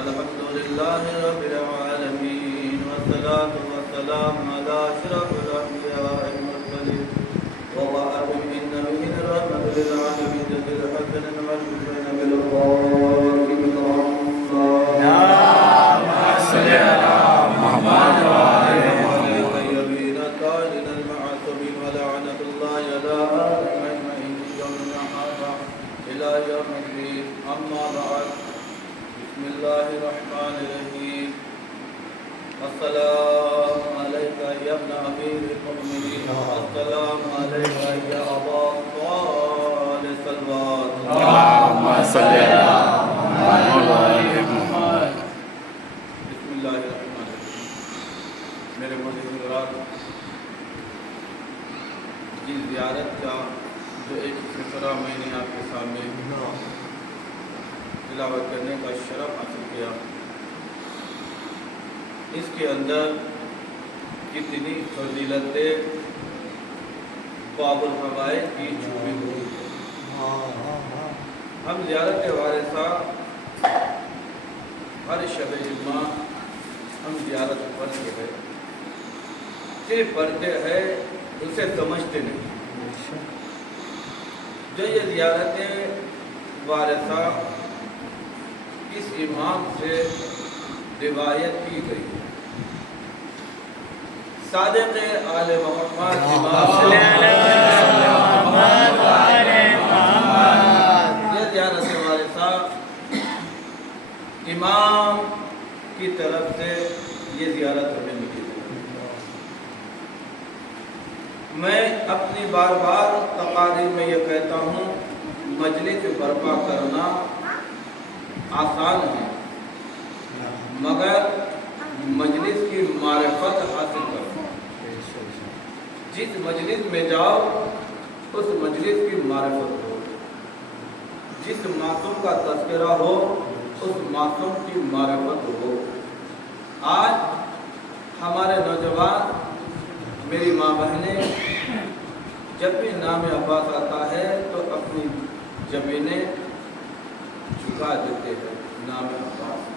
الحمدللہ رب العالمین والصلاة والسلام على أشرف الأنبياء والمرسلين وضعف إن من الرحمة للعالمين جزيل حسن والحسين بالغارين صلی اللہ محمد الطيبين الطاهرين المعصومين ولعنة الله على أجمعين يوم النهار إلى يوم الدين أما بعد بسم الله الرحمن الرحيم السلام عليك يا ابن أمير المؤمنين السلام عليك يا أبا صالح الصلوات اللهم صل على بسم اللہ الرحمن الرحیم میرے معزز حضرات جس زیارت کا جو ایک فقرہ میں نے آپ کے سامنے تلاوت کرنے کا شرف حاصل کیا اس کے اندر کتنی فضیلتیں باب الحوائج کی چھپی ہوئی ہم زیارت وارثہ ہر شب جمعہ ہم زیارت پڑھتے ہیں صرف پڑھتے ہیں اسے سمجھتے نہیں جو یہ زیارتیں وارثہ اس امام سے روایت کی گئی صادق آل محمد یہ زیارت وارثہ امام کی طرف سے یہ زیارت ہمیں ملی ہے میں اپنی بار بار تقاریر میں یہ کہتا ہوں مجلس برپا کرنا آسان ہے مگر مجلس کی معرفت حاصل کرنا جس مجلس میں جاؤ اس مجلس کی معرفت ہو جس معصوم کا تذکرہ ہو اس معصوم کی معرفت ہو آج ہمارے نوجوان میری ماں بہنیں جب بھی نام عباس آتا ہے تو اپنی زمینیں جھکا دیتے ہیں نام عباس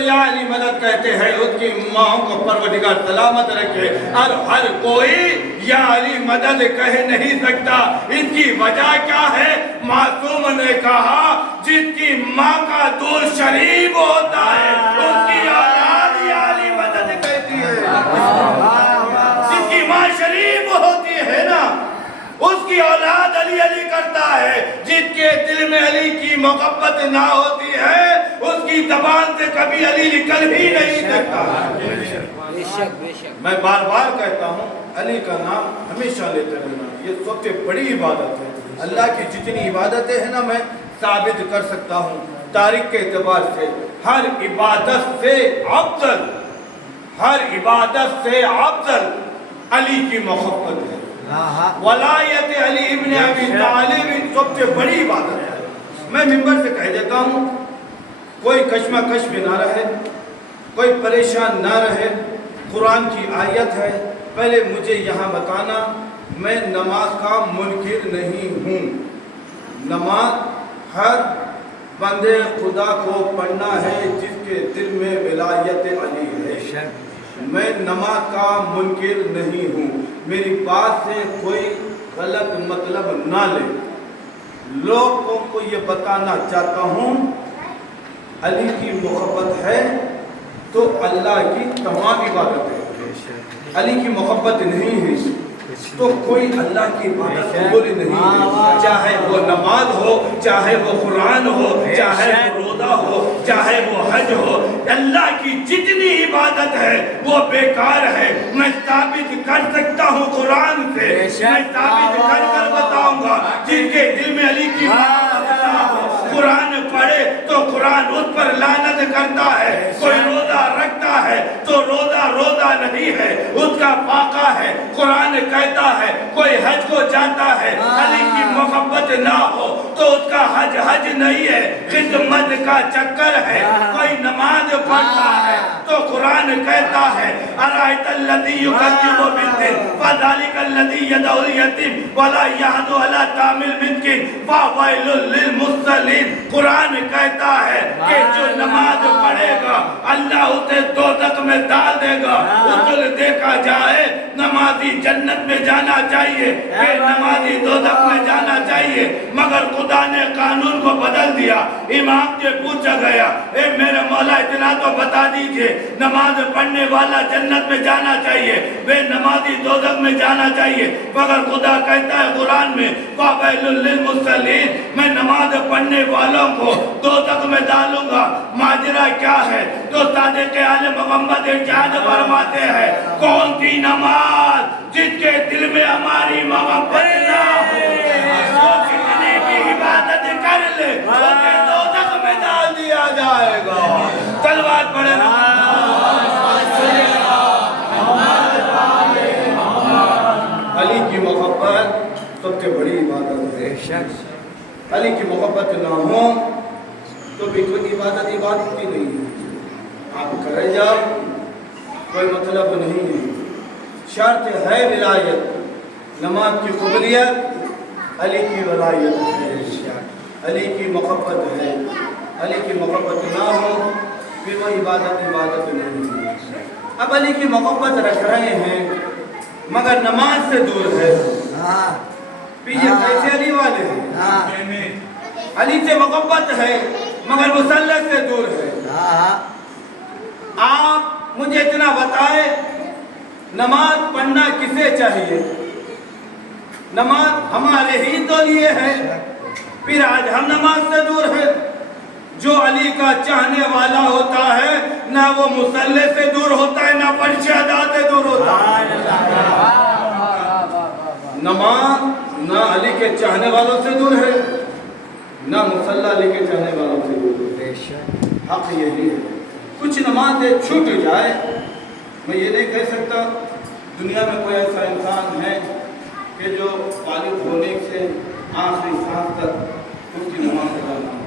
یا علی مدد کہتے ہیں اس کی ماں کو پروردگار سلامت رکھے، اور ہر کوئی یا علی مدد کہہ نہیں سکتا۔ اس کی وجہ کیا ہے؟ معصوم نے کہا جس کی ماں کا دودھ شریف ہوتا ہے اس کی اولاد یا علی مدد کہتی ہے۔ جس کی ماں شریف ہوتی ہے نا اس کی اولاد علی علی کرتا ہے۔ جس کے دل میں علی کی محبت نہ ہوتی ہے اس کی زبان سے کبھی علی نکل ہی نہیں سکتا۔ میں بار بار کہتا ہوں علی کا نام ہمیشہ لیتے رہنا، یہ سب سے بڑی عبادت ہے۔ اللہ کی جتنی عبادتیں ہیں نا میں ثابت کر سکتا ہوں تاریخ کے اعتبار سے، ہر عبادت سے افضل، ہر عبادت سے افضل علی کی محبت ہے۔ ولایت علی ابن ابی طالب سب سے بڑی عبادت ہے۔ میں منبر سے کہہ دیتا ہوں کوئی کشمکش میں نہ رہے، کوئی پریشان نہ رہے، قرآن کی آیت ہے، پہلے مجھے یہاں بتانا، میں نماز کا منکر نہیں ہوں۔ نماز ہر بندے خدا کو پڑھنا ہے جس کے دل میں ولایت علی ہے۔ میں نماز کا منکر نہیں ہوں، میری بات سے کوئی غلط مطلب نہ لے۔ لوگوں کو یہ بتانا چاہتا ہوں علی کی محبت ہے تو اللہ کی تمام عبادت ہے۔ علی کی محبت نہیں ہے تو کوئی اللہ کی عبادت قبول نہیں ہے، چاہے وہ نماز ہو، چاہے وہ قرآن ہو، چاہے وہ روزہ ہو، چاہے وہ حج ہو۔ اللہ کی جتنی عبادت ہے وہ بیکار ہے۔ میں ثابت کر سکتا ہوں قرآن سے، میں ثابت کر بتاؤں گا جن کے دل میں علی کی محبت نہ ہو قرآن پڑھے تو قرآن اس پر لعنت کرتا ہے۔ کوئی روزہ رکھتا ہے تو روزہ نہیں ہے، اس کا فاقہ ہے۔ قرآن کہتا ہے کوئی حج کو جاتا ہے، علی کی محبت نہ ہو تو اس کا حج نہیں ہے، خدمت کا چکر ہے۔ کوئی نماز پڑھتا ہے تو قرآن کہتا ہے ارائیت الذی یکذب بالدین فذلک الذی یدعو الیتیم ولا یحض علی طعام المسکین فویل للمصلین۔ قرآن کہتا ہے کہ جو نماز پڑھے گا اللہ اسے دوزخ میں ڈال دے گا۔ اصل دیکھا جائے نمازی جنت میں جانا چاہیے کہ نمازی دوزخ میں جانا چاہیے، مگر خدا نے قانون کو بدل دیا۔ امام سے پوچھا گیا اے میرے مولا اتنا تو بتا دیجئے، نماز پڑھنے والا جنت میں جانا چاہیے، بے نمازی دوزخ میں جانا چاہیے، مگر خدا کہتا ہے قرآن میں فویل للمصلین، میں نماز پڑھنے والوں کو دوزخ میں ڈالوں گا۔ ماجرا کیا ہے؟ تو صادق آل محمد ارشاد فرماتے ہیں کون سی نماز جس کے دل میں ہماری محبت نہ ہو وہ کتنی بھی عبادت کر لے اسے دوزخ میں ڈال دیا جائے گا۔ صلوات پڑھے علی کی محبت سب سے بڑی عبادت ہے۔ علی کی محبت نہ ہو تو بھی کوئی عبادت ہی نہیں ہے، آپ کرے جاؤ کوئی مطلب نہیں ہے۔ شرط ہے ولایت، نماز کی قبولیت علی کی ولایت ہے، علی کی محبت ہے۔ علی کی محبت نہ ہو پھر وہ عبادت نہیں ہے۔ اب علی کی محبت رکھ رہے ہیں مگر نماز سے دور ہے، پھر یہ کیسے علی والے ہیں؟ علی سے محبت ہے مگر مصلی سے دور ہے۔ آپ مجھے اتنا بتائے نماز پڑھنا کسے چاہیے؟ نماز ہمارے ہی تو لیے ہے، پھر آج ہم نماز سے دور ہیں۔ جو علی کا چاہنے والا ہوتا ہے نہ وہ مصلی سے دور ہوتا ہے نہ فرش ادا سے دور ہوتا ہے۔ نماز نہ علی کے چاہنے والوں سے دور ہے نہ مصلی علی کے چاہنے والوں سے دور ہے۔ حق یہی ہے کچھ نمازیں چھوٹ جائے، میں یہ نہیں کہہ سکتا دنیا میں کوئی ایسا انسان ہے کہ جو بالغ ہونے سے آخری سانس تک اس کی نماز ادا نہ ہو،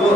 2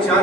4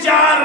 4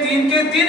3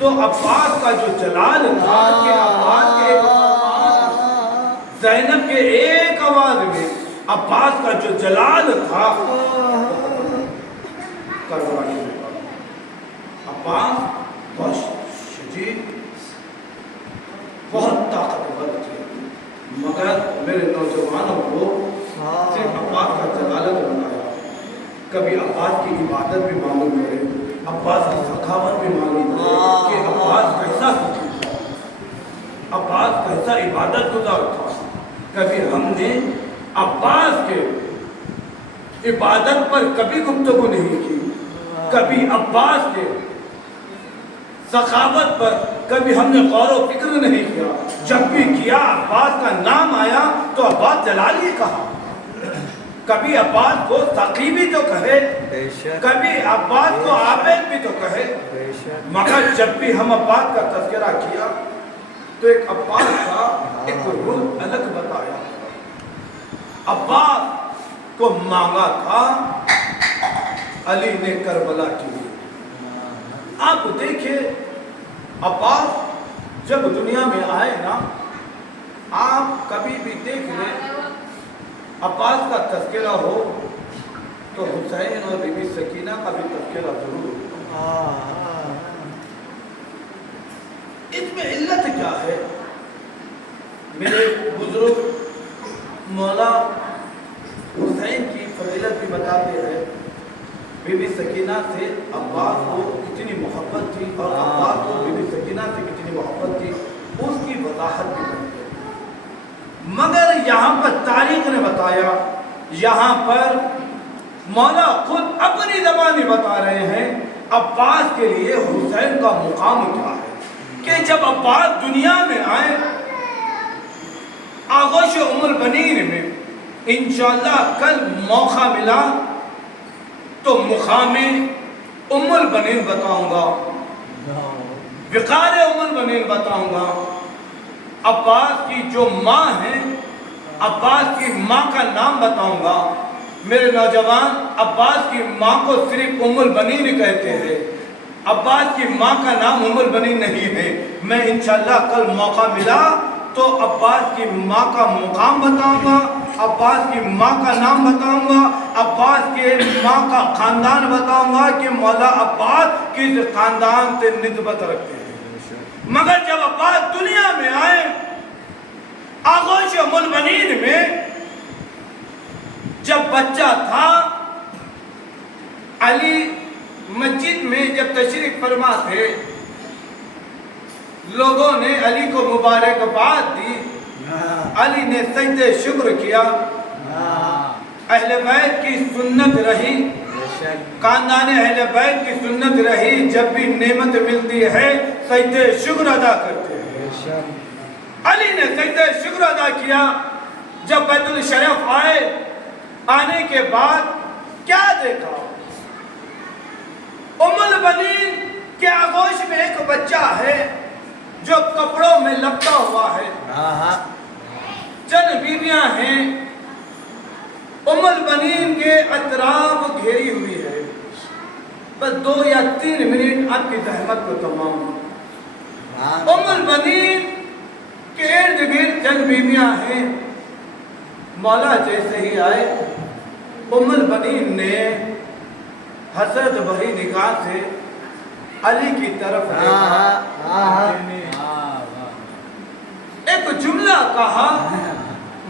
تو عباس کا جو جلال تھا کہ عباس کے ایک زینب کے ایک آواز میں عباس کا جو جلال تھا کربلا شریف عباس بہت شدید بہت طاقتور تھے، مگر میرے نوجوانوں کو صرف عباس کا جلالت بنایا۔ کبھی عباس کی عبادت بھی معلوم کرے، عباس کی سخاوت بھی معلوم کرے کہ عباس کیسا سخی تھا، عباس کیسا عبادت گزار تھا۔ کبھی ہم نے عباس کے عبادت پر کبھی گفتگو نہیں کی، کبھی عباس کے سخاوت پر کبھی ہم نے غور و فکر نہیں کیا۔ جب بھی کیا عباس کا نام آیا تو عباس جلالی کہا، کبھی عباس کو سخی بھی تو کہے، کبھی عباس کو عابد بھی تو کہے، مگر جب بھی ہم عباس کا تذکرہ کیا تو ایک عباس کا ایک رول الگ بتایا۔ عباس کو مانگا تھا علی نے کربلا کے لیے۔ آپ دیکھیں عباس جب دنیا میں آئے نا، آپ کبھی بھی دیکھ لیں عباس کا تذکرہ ہو تو حسین اور بی بی سکینہ کا بھی تذکرہ ضرور ہو۔ اس میں علت کیا ہے؟ میرے بزرگ مولا حسین کی فضیلت بھی بتاتے ہیں، بی بی سکینہ سے عباس کو کتنی محبت تھی اور عباس کو بی بی سکینہ سے کتنی محبت تھی، اس کی وضاحت بھی کرتے ہیں۔ مگر یہاں پر تاریخ نے بتایا، یہاں پر مولا خود اپنی زبانی بتا رہے ہیں عباس کے لیے حسین کا مقام کیا ہے، کہ جب عباس دنیا میں آئے آغوش ام البنین میں، انشاءاللہ کل موقع ملا تو مقام ام البنین بتاؤں گا، وقار ام البنین بتاؤں گا۔ عباس کی جو ماں ہیں، عباس کی ماں کا نام بتاؤں گا۔ میرے نوجوان، عباس کی ماں کو صرف ام البنین کہتے ہیں، عباس کی ماں کا نام ام البنین نہیں ہے۔ میں انشاءاللہ کل موقع ملا تو عباس کی ماں کا مقام بتاؤں گا، عباس کی ماں کا نام بتاؤں گا، عباس کے ماں کا خاندان بتاؤں گا کہ مولا عباس کس خاندان سے نسبت رکھتے ہیں۔ مگر جب عباس دنیا میں آئے آغوش ام البنین میں، جب بچہ تھا، علی مسجد میں جب تشریف فرما تھے، لوگوں نے علی کو مبارکباد دی، علی نے سجدہ شکر کیا۔ اہل بیت کی سنت رہی، خاندان اہل بیت کی سنت رہی، جب بھی نعمت ملتی ہے سجدہ شکر ادا کرتے ہیں۔ علی نے سجدہ شکر ادا کیا۔ جب بیت الشریف آئے، آنے کے بعد کیا دیکھا؟ ام البنین کے آغوش میں ایک بچہ ہے جو کپڑوں میں لپٹا ہوا ہے، چند بیویاں ہیں، ام البنین کے اطراف گھیری ہوئی ہے۔ بس 2 یا 3 منٹ آپ کی زحمت کو تمام۔ ام البنین کے ارد گرد چند بیویاں ہیں۔ مولا جیسے ہی آئے، ام البنین نے حسرت بھری نگاہ سے علی کی طرف دیکھا، ایک جملہ کہا،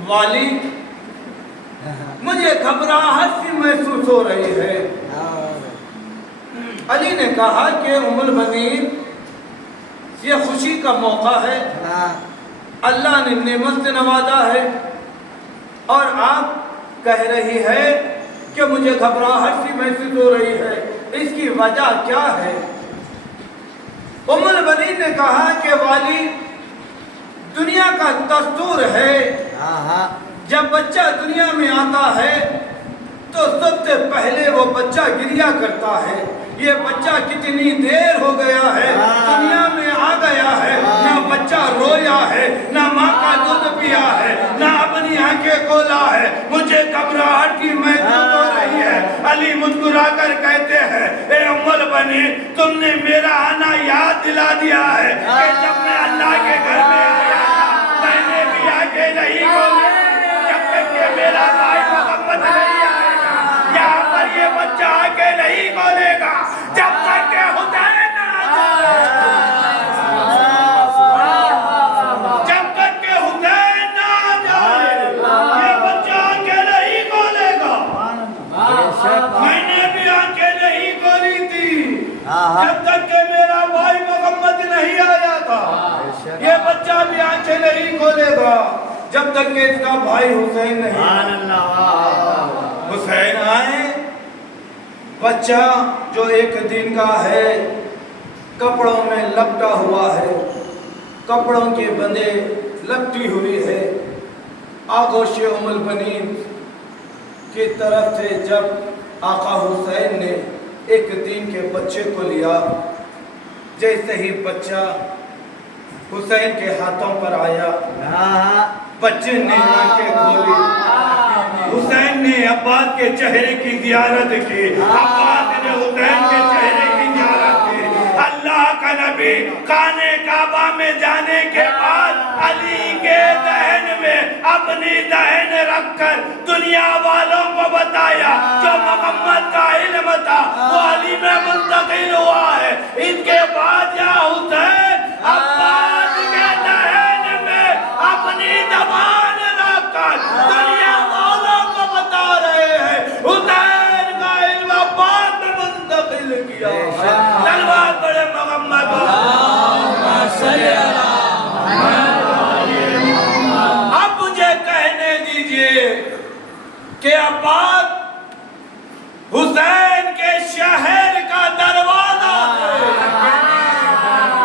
والی مجھے گھبراہٹ سی محسوس ہو رہی ہے۔ علی نے کہا کہ ام البنین، یہ خوشی کا موقع ہے، اللہ نے نعمت سے نوازا ہے، اور آپ کہہ رہی ہے کہ مجھے گھبراہٹ سی محسوس ہو رہی ہے، اس کی وجہ کیا ہے؟ ام البنین نے کہا کہ والی، دنیا کا دستور ہے جب بچہ دنیا میں آتا ہے تو سب سے پہلے وہ بچہ گریہ کرتا ہے، یہ بچہ کتنی دیر ہو گیا ہے دنیا میں آ گیا ہے، نہ بچہ رویا ہے، نہ ماں کا دودھ پیا ہے، نہ اپنی آنکھیں کھولا ہے، مجھے گھبراہٹ کی محسوس ہو رہی ہے۔ علی علی مسکرا کر کہتے ہیں اے امول بنی تم نے میرا آنا یاد دلا دیا ہے کہ جب میں اللہ کے گھر میں آیا میں نے بھی آگے نہیں بولے جب تک کہ میرا بھائی محمد نہیں آئے گا یہاں پر یہ بچہ آگے نہیں بولے گا جب تک کہ حسین نہ آئے جب تک کہ حسین نہ جائے یہ بچہ آگے نہیں بولے گا میں نے بھی آنکھیں نہیں کھولی تھی جب تک کہ میرا بھائی محمد نہیں آیا تھا یہ بچہ بھی آنکھیں نہیں کھولے گا جب تک کہ اس کا بھائی حسین نہیں حسین آئے بچہ جو ایک دن کا ہے کپڑوں میں لپٹا ہوا ہے کپڑوں کے بندے لپٹی ہوئی ہے آغوش ام البنین کی طرف سے جب آقا حسین نے ایک دن کے بچے کو لیا جیسے ہی بچہ حسین کے ہاتھوں پر آیا بچے نے آنکھیں کھولی حسین نے عباس کے چہرے کی زیارت کی عباس نے حسین کے چہرے کی زیارت کی اللہ کا نبی خانے کعبہ میں جانے کے بعد علی کے دہن میں اپنی دہن رکھ کر دنیا والوں کو بتایا جو محمد کا علم تھا وہ علی میں منتقل ہوا ہے ان کے بعد یا حسین عباس کے دہن میں اپنی زبان رکھ کر دنیا والوں کو بتا رہے ہیں حسین کا علم عباس میں منتقل کیا سلوات بڑے محمد اب مجھے کہنے دیجئے کہ عباس حسین کے شہر کا دروازہ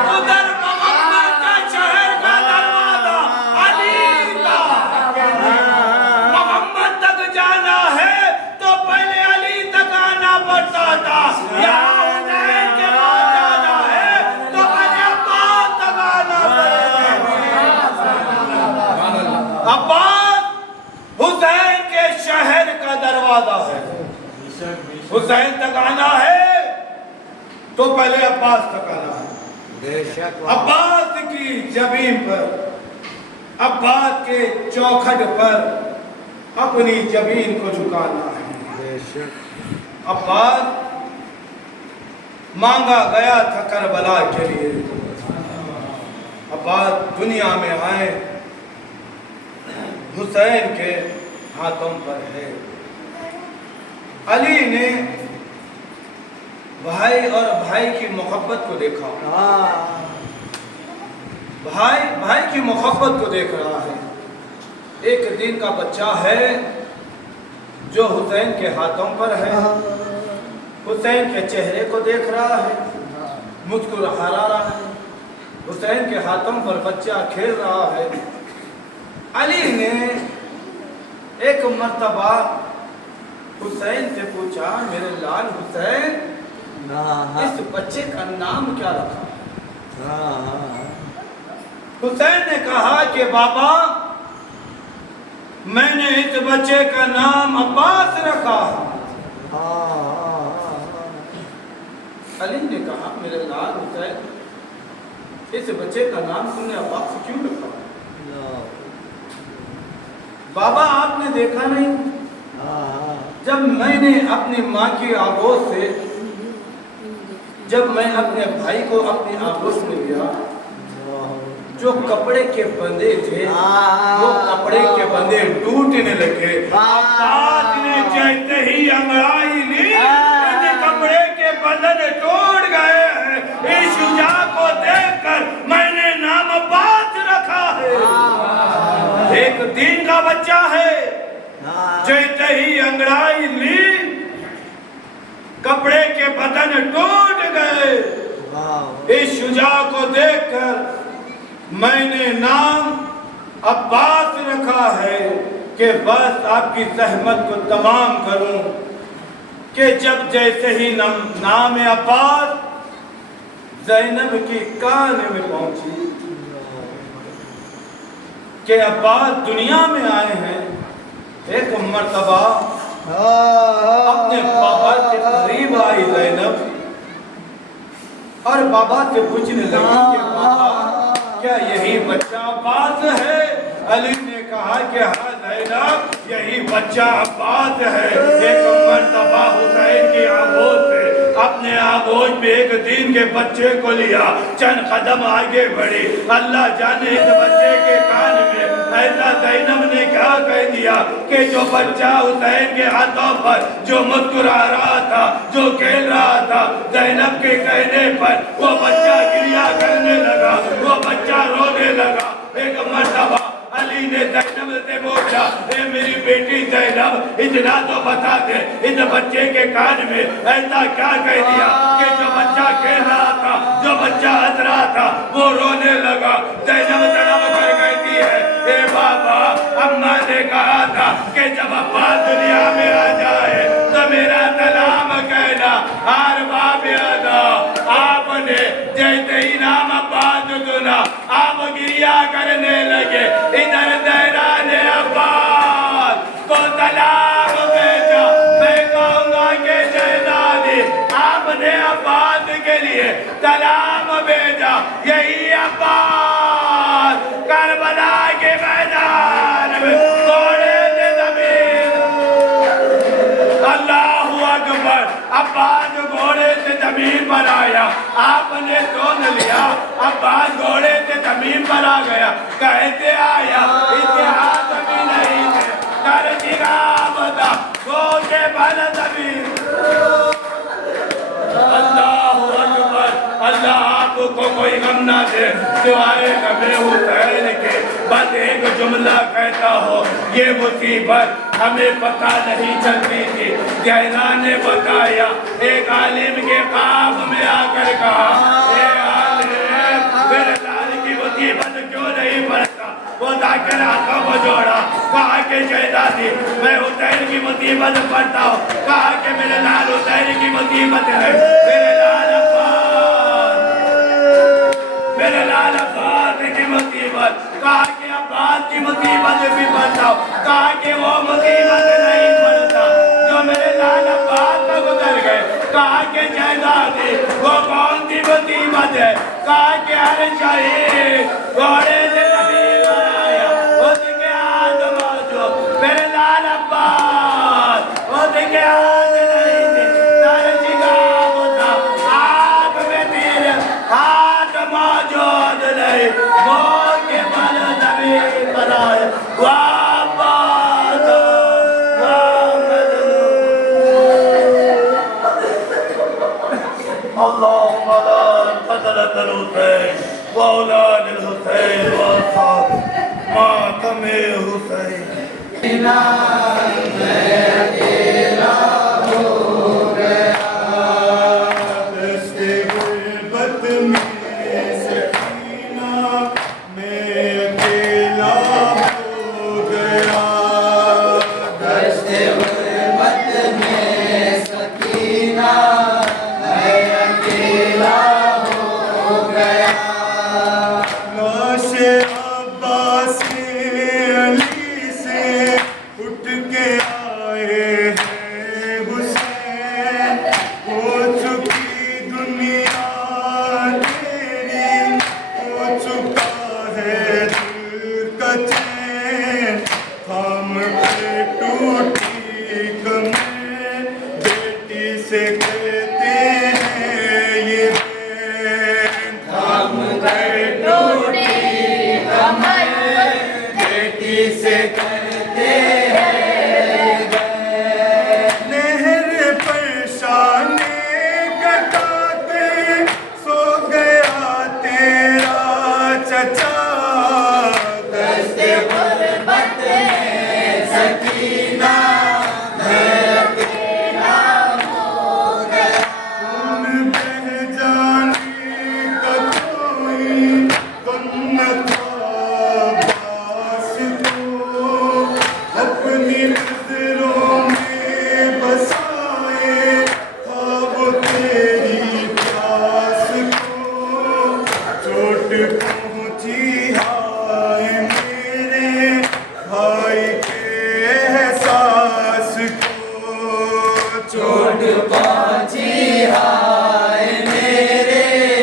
ادھر محمد کا شہر کا دروازہ علی کا محمد تک جانا ہے تو پہلے علی تک آنا پڑتا تھا یہاں حسین کے بعد جانا ہے تو پہلے عباس تک آنا پڑتا عباس حسین کے شہر کا دروازہ ہے حسین تک آنا ہے تو پہلے عباس تک آنا ہے عباس کی جبین پر عباس کے چوکھٹ پر اپنی جبین کو جھکانا ہے عباس مانگا گیا تھا کربلا کے لیے عباس دنیا میں آئے حسین کے ہاتھوں پر ہے علی نے بھائی اور بھائی کی محبت کو دیکھا بھائی کی محبت کو دیکھ رہا ہے ایک دن کا بچہ ہے جو حسین کے ہاتھوں پر ہے حسین کے چہرے کو دیکھ رہا ہے مسکرا رہا ہے حسین کے ہاتھوں پر بچہ کھیل رہا ہے علی نے ایک مرتبہ حسین سے پوچھا میرے لال حسین اس بچے کا نام کیا رکھا حسین نے کہا کہ بابا میں نے اس بچے کا نام عباس رکھا علی نے کہا میرے لال حسین اس بچے کا نام تم نے عباس کیوں رکھا بابا آپ نے دیکھا نہیں جب میں نے اپنی ماں کی آغوش سے جب میں اپنے بھائی کو اپنی آغوش میں لیا جو کپڑے کے بندے تھے وہ کپڑے کے بندے ٹوٹنے لگے عباس نے جیسے ہی انگڑائی لی کپڑے کے بندے ٹوٹ گئے ہیں اس شجاع کو دیکھ کر میں نے نام عباس رکھا ہے ایک دن کا بچہ ہے جیسے ہی انگڑائی لی کپڑے کے بدن ٹوٹ گئے اس شجاع کو دیکھ کر میں نے نام عباس رکھا ہے کہ بس آپ کی زحمت کو تمام کروں کہ جب جیسے ہی نام عباس زینب کی کان میں پہنچی کہ عباس دنیا میں آئے ہیں ایک مرتبہ اپنے بابا اور بابا سے پوچھنے لگی کہ بابا کیا یہی بچہ عباس ہے؟ علی نے کہا کہ ہاں زینب یہی بچہ عباس ہے۔ ایک مرتبہ حسین کی آغوش سے اپنے آغوش میں ایک دین کے بچے کو لیا، چند قدم آگے بڑھی، اللہ جانے اس بچے کے کان میں ایسا زینب نے کیا کہہ دیا کہ جو بچہ حسین کے ہاتھوں پر جو مسکرا رہا تھا، جو کھیل رہا تھا، زینب کے کہنے پر وہ بچہ گریا کرنے لگا، وہ بچہ رونے لگا۔ ایک مرتبہ علی نے زینب سے پوچھا، اے میری بیٹی زینب اتنا تو بتا دے اس بچے کے کان میں ایسا کیا کہہ دیا کہ جو بچہ کہہ رہا تھا، جو بچہ ہنس رہا تھا وہ رونے لگا۔ زینب تڑپ کر کہتی ہے، اے بابا اماں نے کہا تھا کہ جب عباس دنیا میں آ جائے تو میرا سلام کہنا۔ ہر باب ادا آپ نے جیسے ہی نام عباس سنا آپ گریا کرنے لگے۔ ادھر زہرا نے عباس کو سلام بھیجا۔ میں کہوں گا کہ شہزادی آپ نے عباس کے لیے سلام بھیجا۔ یہی عباس کربلا کے میدان میں گھوڑے سے زمین، اللہ اکبر، عباس گھوڑے سے زمین پر آیا۔ آپ نے سن لیا عباس گھوڑے سے زمین پر آ گیا۔ کیسے آیا؟ اس کے ہاتھ بھی نہیں تھے، در جگاب تھا، گوشے بھر زمین۔ اللہ اکبر، اللہ آپ کو کوئی غم نہ دے سوائے غم حسین کے۔ بس ایک جملہ کہتا ہو، یہ مصیبت ہمیں پتہ نہیں چلتی تھی۔ زہرا نے بتایا، ایک عالم کے خواب میں آ کر کہا، اے عالم میرے لال کی مصیبت کیوں نہیں پڑتا؟ وہ جا کر آنکھوں کو جوڑا، کہا کہ شہزادی میں حسین کی مصیبت پڑھتا ہوں۔ کہا کہ میرے لال حسین کی مصیبت ہے، میرے لال عباس، میرے لال عباس کی مصیبت۔ کہا کہ عباس کی مصیبت بھی پڑھتا ہوں۔ کہا کہ وہ مصیبت نہیں پڑھتا جو میرے لال عباس پر گزر گئے۔ کہا کہ شہزادی وہ کون سی مصیبت ہے؟ کہا کہ ہر شہید گھوڑے سے زمین پر آیا، اس کے ہاتھ موجود میرے لال عباس، اس کے ہاتھ نہیں تھے، سر جگاب تھا، ہاتھ میں تیر، ہاتھ موجود نہیں، موت کے بل زمین پر آیا۔ اللهم لا قتلت الحسين واولاد الحسين واصحاب ماتم حسين۔ چوٹ پہنچی ہائے میرے